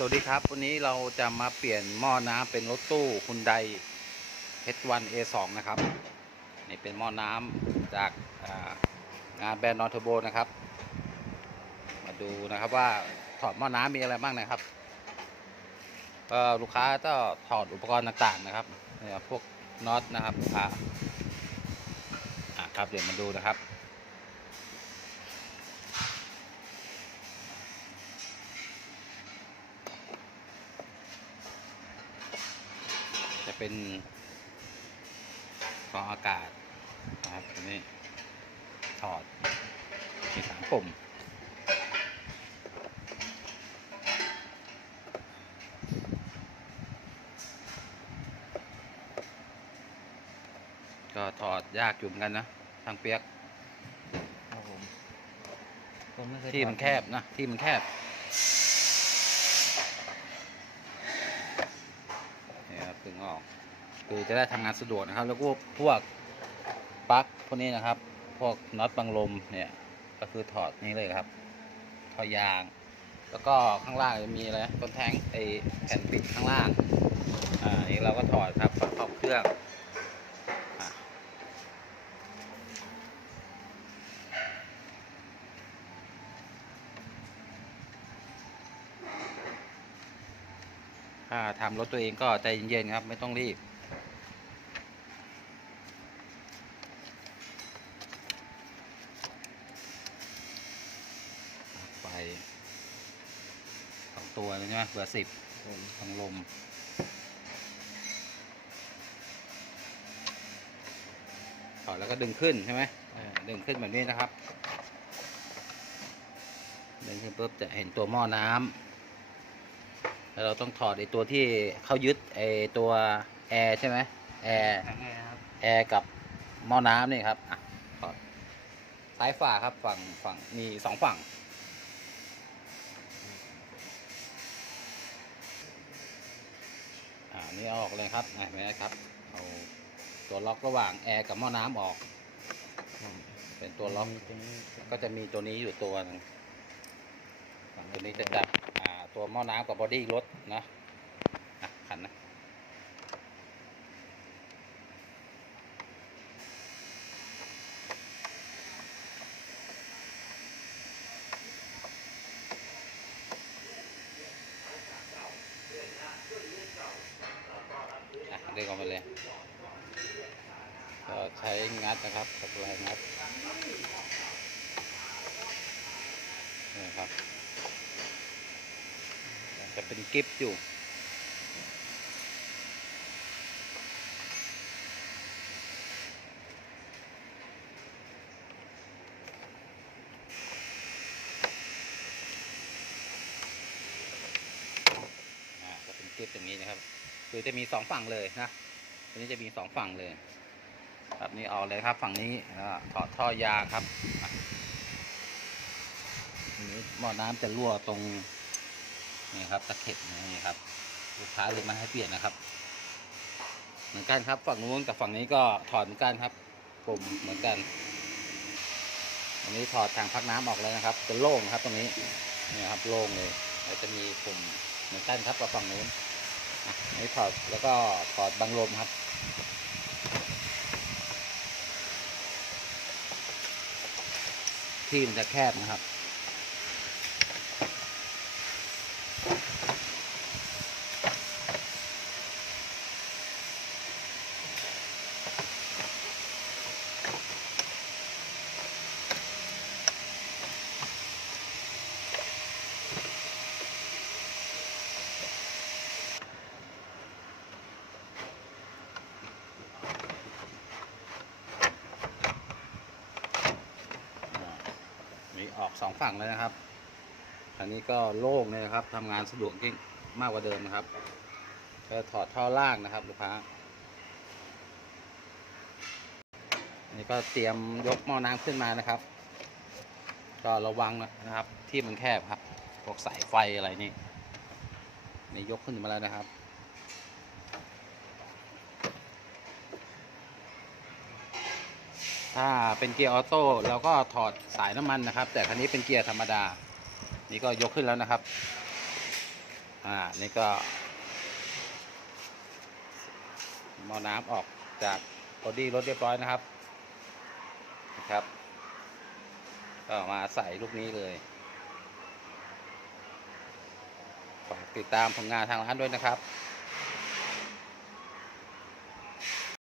สวัสดีครับ วันนี้เราจะมาเปลี่ยนหม้อน้ำเป็นรถตู้คุณได H1 A2 นะครับนี่เป็นหม้อน้ำจากางานแบรนด์นอร์เทอร์โบนะครับ มาดูนะครับว่าถอดหม้อน้ำมีอะไรบ้างนะครับก็ลูกค้าก็ถอดอุปกรณ์ต่างๆนะครับเนี่ยพวกน็อตนะครับลูกค้าอะครับเดี๋ยวมาดูนะครับ เป็นกรองอากาศนะครับตัวนี้ถอดมีสามปุ่มก็ถอดยากอยู่เหมือนกันนะทางเปียกครับผมผมไม่เคยที่มันถอดแคบนะ ที่มันแคบเนี่ยครับถึงออก คือจะได้ทำงานสะดวกนะครับ แล้วก็พวกปลั๊กพวกนี้นะครับ พวกน็อตบังลมเนี่ยก็คือถอดนี่เลยครับถอดยาง แล้วก็ข้างล่างจะมีอะไรต้นแทงไอแผ่นปิดข้างล่างอ่านี่เราก็ถอดครับประกอบเครื่องถ้าทำรถตัวเองก็ใจเย็นๆครับ ไม่ต้องรีบ ไปสองตัวเลยใช่ไหมเบอร์สิบผมทางลมถอดแล้วก็ดึงขึ้นใช่ไหมเออดึงขึ้นแบบนี้นะครับ ดึงขึ้นปุ๊บจะเห็นตัวหม้อน้ำแล้วเราต้องถอดไอตัวที่เขายึดไอตัวแอร์ใช่ไหมแอร์แข็งแรงครับแอร์กับหม้อน้ำนี่ครับอะถอดซ้ายฝาครับฝั่งฝั่งมีสองฝั่ง นี่เอาออกเลยครับเห็นไหมครับ เอาตัวล็อกระหว่างแอร์กับหม้อน้ำออก เป็นตัวล็อก ก็จะมีตัวนี้อยู่ตัวหนึ่งตัวนี้จะจับอ่าตัวหม้อน้ำกับบอดี้รถนะอะขันนะดึงออกมาเลย ก็ใช้ งัดนะครับกับลายงัดนี่ครับจะเป็นกิฟต์อยู่อ่าจะเป็นกิฟอย่างนี้นะครับ คือจะมีสองฝั่งเลยนะตัวนี้จะมีสองฝั่งเลย ครับนี่เอาเลยครับฝั่งนี้ถอดท่อยางครับอะอันนี้หม้อน้ำจะรั่วตรงนี่ครับตะเข็บนี่ครับลูกค้าเลยมาให้เปลี่ยนนะครับ เหมือนกันครับฝั่งนู้นกับฝั่งนี้ก็ถอดเหมือนกันครับปุ่มเหมือนกันอันนี้ถอดทางพักน้ำออกเลยนะครับจะโล่งครับตรงนี้นี่ครับโล่งเลยแล้วจะมีปุ่มเหมือนกันครับกับฝั่งนู้นอันนี้ถอดแล้วก็ถอดบังลมครับ ที่มันจะแคบนะครับ ออกสองฝั่งเลยนะครับอันนี้ก็โล่งเลยนะครับทำงานสะดวกยิ่งมากกว่าเดิมนะครับก็ถอดท่อล่างนะครับลูกค้าอันนี้ก็เตรียมยกหม้อน้ำขึ้นมานะครับ ก็ระวังนะครับ ที่มันแคบครับพวกสายไฟอะไรนี่นี่ยกขึ้นมาแล้วนะครับ ถ้าเป็นเกียร์ออโต้เราก็ถอดสายน้ำมันนะครับ แต่คันนี้เป็นเกียร์ธรรมดา นี่ก็ยกขึ้นแล้วนะครับ อ่า นี่ก็มอน้ำออกจากบอดี้รถเรียบร้อยนะครับนะครับ ก็มาใส่ลูกนี้เลยฝากติดตามผลงานทางร้านด้วยนะครับ